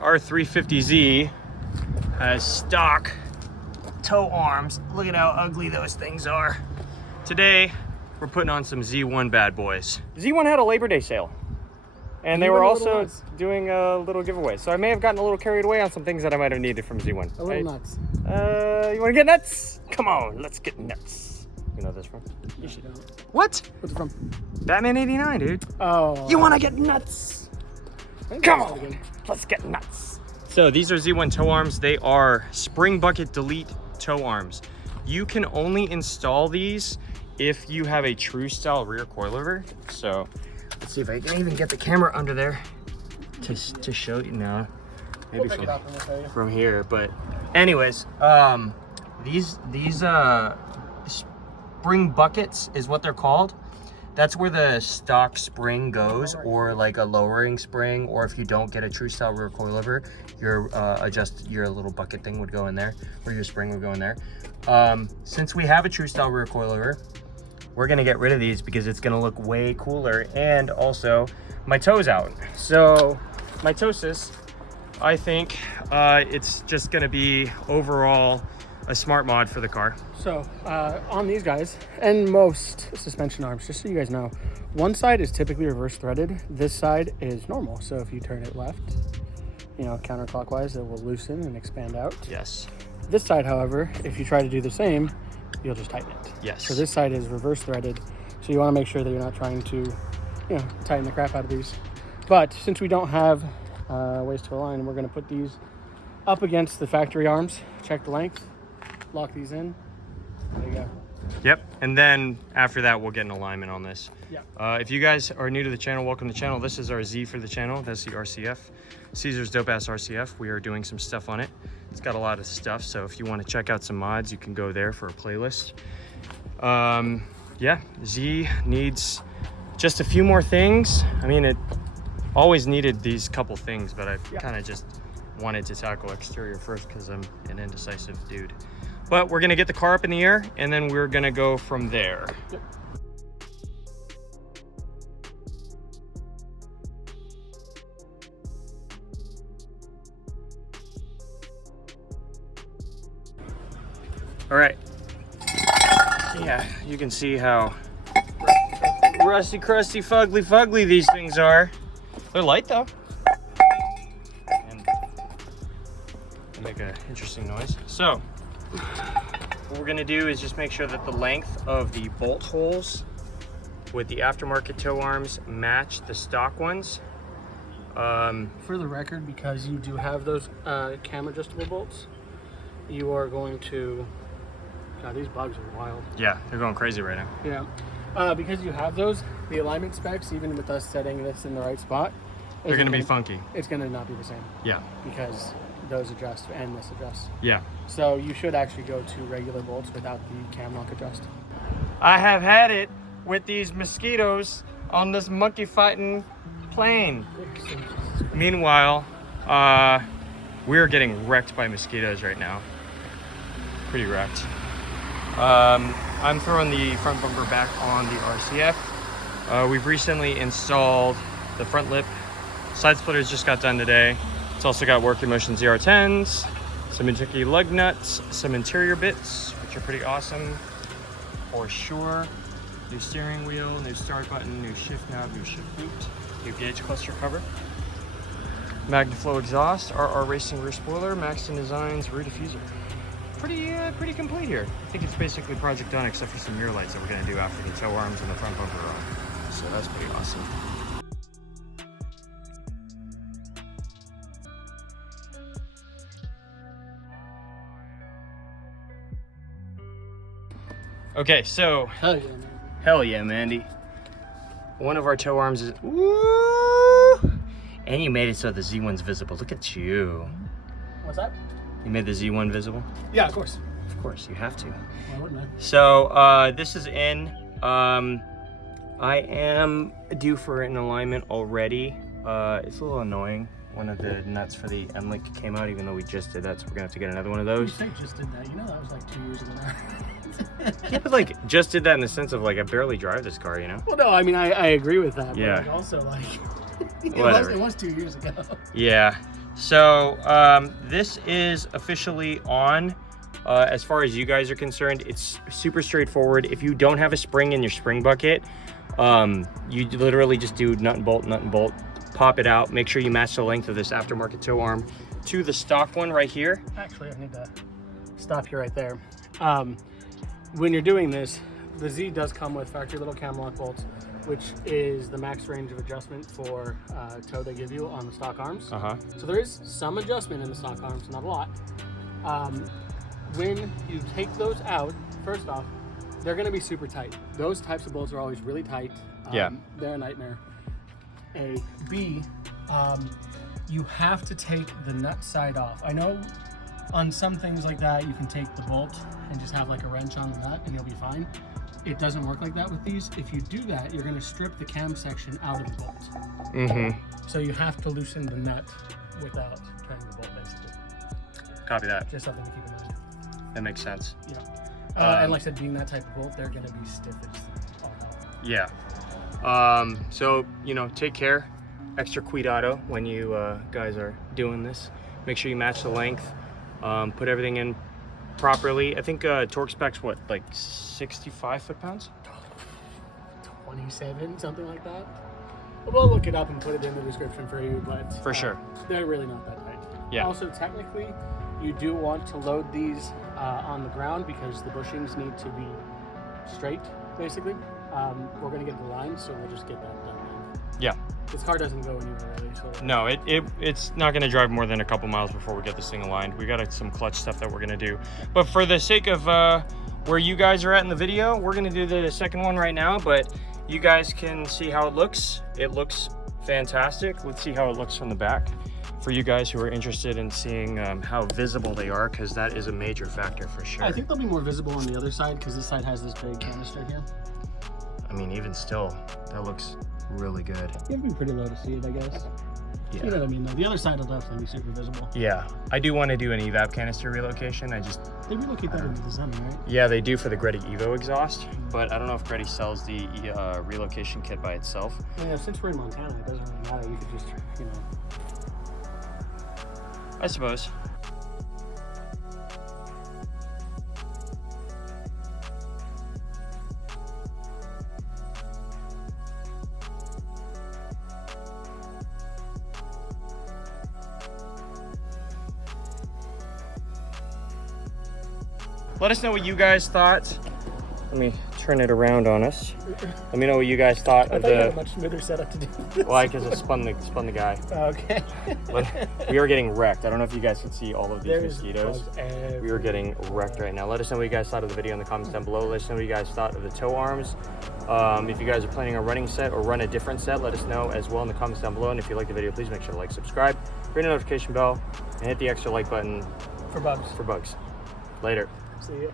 R350Z has stock tow arms. Look at how ugly those things are. Today, we're putting on some Z1 bad boys. Z1 had a Labor Day sale, and they were also doing a little giveaway. So I may have gotten a little carried away on some things that I might have needed from Z1. A little nuts. You wanna get nuts? Come on, let's get nuts. You know this from? You should know. What? What's it from? Batman 89, dude. Oh. You wanna get nuts? Come on, let's get nuts. So these are Z1 tow arms. They are spring bucket delete tow arms. You can only install these if you have a true style rear coilover. So let's see if I can even get the camera under there to show you now. Maybe from here, but anyways, these spring buckets is what they're called. That's where the stock spring goes, or like a lowering spring, or if you don't get a true style rear coilover, your little bucket thing would go in there, or your spring would go in there. Since we have a true style rear coilover, we're gonna get rid of these because it's gonna look way cooler, and also my tow's out. So mitosis, I think it's just gonna be overall a smart mod for the car. So on these guys and most suspension arms, just so you guys know, one side is typically reverse threaded. This side is normal. So if you turn it left, you know, counterclockwise, it will loosen and expand out. Yes. This side, however, if you try to do the same, you'll just tighten it. Yes. So this side is reverse threaded. So you want to make sure that you're not trying to, you know, tighten the crap out of these. But since we don't have ways to align, we're going to put these up against the factory arms, check the length, lock these in. There you go. Yep, and then after that, we'll get an alignment on this. Yeah. If you guys are new to the channel, welcome to the channel. This is our Z for the channel. That's the RCF. Caesar's Dope Ass RCF. We are doing some stuff on it. It's got a lot of stuff, so if you want to check out some mods, you can go there for a playlist. Yeah, Z needs just a few more things. I mean, it always needed these couple things, but I kind of just wanted to tackle exterior first because I'm an indecisive dude. But we're gonna get the car up in the air, and then we're gonna go from there. Yep. All right. Yeah, you can see how rusty, crusty, fugly these things are. They're light though. And they make an interesting noise. So, what we're gonna do is just make sure that the length of the bolt holes with the aftermarket tow arms match the stock ones. For the record, because you do have those cam adjustable bolts, you are going to, God, these bugs are wild. Yeah, they're going crazy right now. Yeah, because you have those, the alignment specs, even with us setting this in the right spot, They're gonna be funky. It's gonna not be the same. Yeah. Because those adjust and this adjusts. Yeah. So you should actually go to regular bolts without the cam lock adjust. I have had it with these mosquitoes on this monkey fighting plane. Meanwhile, we're getting wrecked by mosquitoes right now. Pretty wrecked. I'm throwing the front bumper back on the RCF. We've recently installed the front lip. Side splitters just got done today. It's also got Working Motion ZR10s, some Kentucky lug nuts, some interior bits, which are pretty awesome for sure. New steering wheel, new start button, new shift knob, new shift boot, new gauge cluster cover, MagnaFlow exhaust, RR Racing rear spoiler, Maxton Designs rear diffuser. Pretty complete here. I think it's basically project done except for some mirror lights that we're gonna do after the tow arms and the front bumper are on. So that's pretty awesome. Okay, so Hell yeah, man. Hell yeah, Mandy. One of our tow arms is, woo! And you made it so the Z1's visible. Look at you. What's that? You made the Z1 visible? Yeah, of course. Of course, you have to. Why wouldn't I? So this is in. I am due for an alignment already. It's a little annoying. One of the nuts for the M-Link came out, even though we just did that, so we're gonna have to get another one of those. You say just did that. You know that was like 2 years ago now. Yeah, but like just did that in the sense of like I barely drive this car, you know? Well, no, I mean I agree with that. Yeah. But like, also like Whatever. it was 2 years ago. Yeah. So this is officially on. As far as you guys are concerned, it's super straightforward. If you don't have a spring in your spring bucket, you literally just do nut and bolt, pop it out. Make sure you match the length of this aftermarket tow arm to the stock one right here. Actually, I need to stop you right there. When you're doing this, the Z does come with factory little cam lock bolts, which is the max range of adjustment for tow they give you on the stock arms. So there is some adjustment in the stock arms, not a lot. When you take those out, first off, they're going to be super tight. Those types of bolts are always really tight. They're a nightmare. B, you have to take the nut side off. I know on some things like that, you can take the bolt and just have like a wrench on the nut and you'll be fine. It doesn't work like that with these. If you do that, you're going to strip the cam section out of the bolt. So you have to loosen the nut without turning the bolt, basically. Copy that. Just something to keep in mind. That makes sense. Yeah. And like I said, being that type of bolt, they're going to be stiff as all hell. Yeah. So, you know, take care. Extra cuidado when you guys are doing this. Make sure you match the length. Put everything in properly. I think torque specs, what, like 65 foot-pounds? 27, something like that. We'll look it up and put it in the description for you, but for sure, they're really not that tight. Yeah. Also, technically, you do want to load these on the ground because the bushings need to be straight, basically. We're going to get the line, so we'll just get that done. Yeah. This car doesn't go anywhere really. So. No, it's not going to drive more than a couple miles before we get this thing aligned. We got some clutch stuff that we're going to do. But for the sake of where you guys are at in the video, we're going to do the second one right now. But you guys can see how it looks. It looks fantastic. Let's see how it looks from the back. For you guys who are interested in seeing how visible they are, because that is a major factor for sure. I think they'll be more visible on the other side because this side has this big canister here. I mean, even still, that looks really good. You have to be pretty low to see it, I guess. Yeah. You know what I mean, though. The other side will definitely be super visible. Yeah. I do want to do an evap canister relocation. They relocate that into the Zen, right? Yeah, they do for the Greddy Evo exhaust, but I don't know if Greddy sells the relocation kit by itself. Yeah, since we're in Montana, it doesn't really matter. We could just, you know. I suppose. Let us know what you guys thought. Let me turn it around on us. Let me know what you guys thought of I thought you had a the. much smoother setup to do this. Well, because it spun the guy. Okay. But we are getting wrecked. I don't know if you guys can see all of these There's mosquitoes. bugs We are getting wrecked right now. Let us know what you guys thought of the video in the comments down below. Let us know what you guys thought of the tow arms. If you guys are planning on running set or run a different set, let us know as well in the comments down below. And if you like the video, please make sure to like, subscribe, ring the notification bell, and hit the extra like button for bugs. for bugs. Later. See ya.